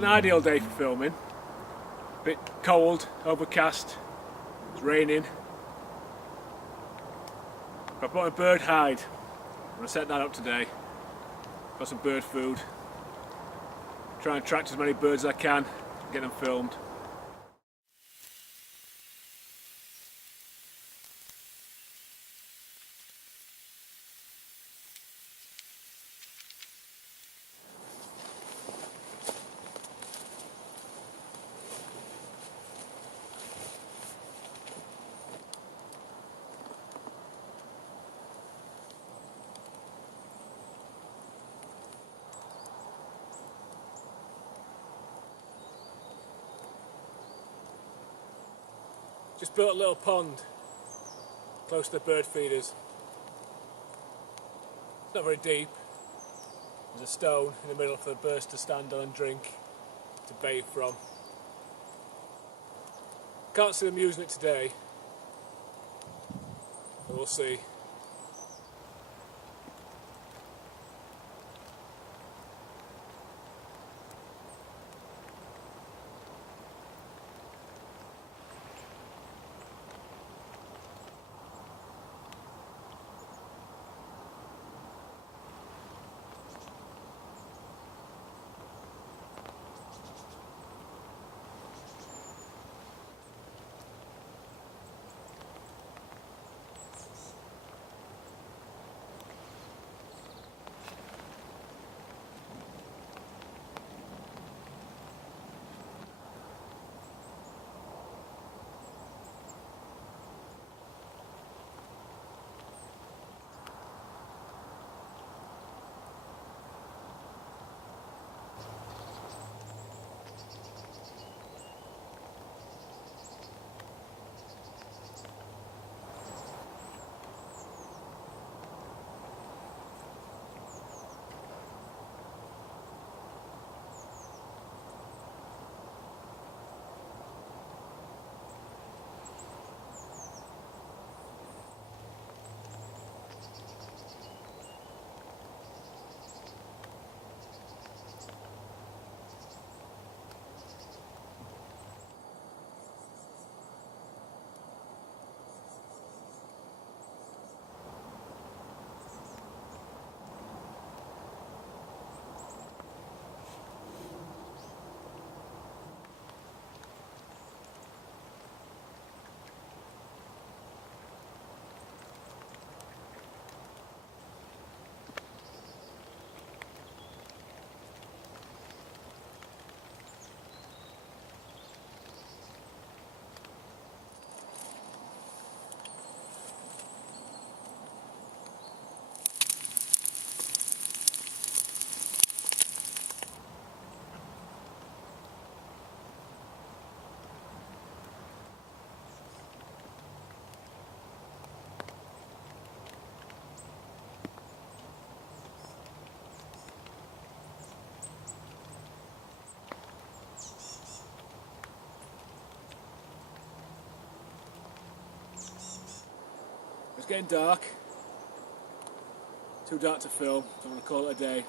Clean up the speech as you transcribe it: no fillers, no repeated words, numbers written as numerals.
Not an ideal day for filming. A bit cold, overcast, it's raining. I bought a bird hide. I'm going to set that up today. Got some bird food. Try and attract as many birds as I can, get them filmed. Just built a little pond close to the bird feeders. It's not very deep. There's a stone in the middle for the birds to stand on and drink, to bathe from. Can't see them using it today, but we'll see. It's getting dark. Too dark to film, so I'm going to call it a day.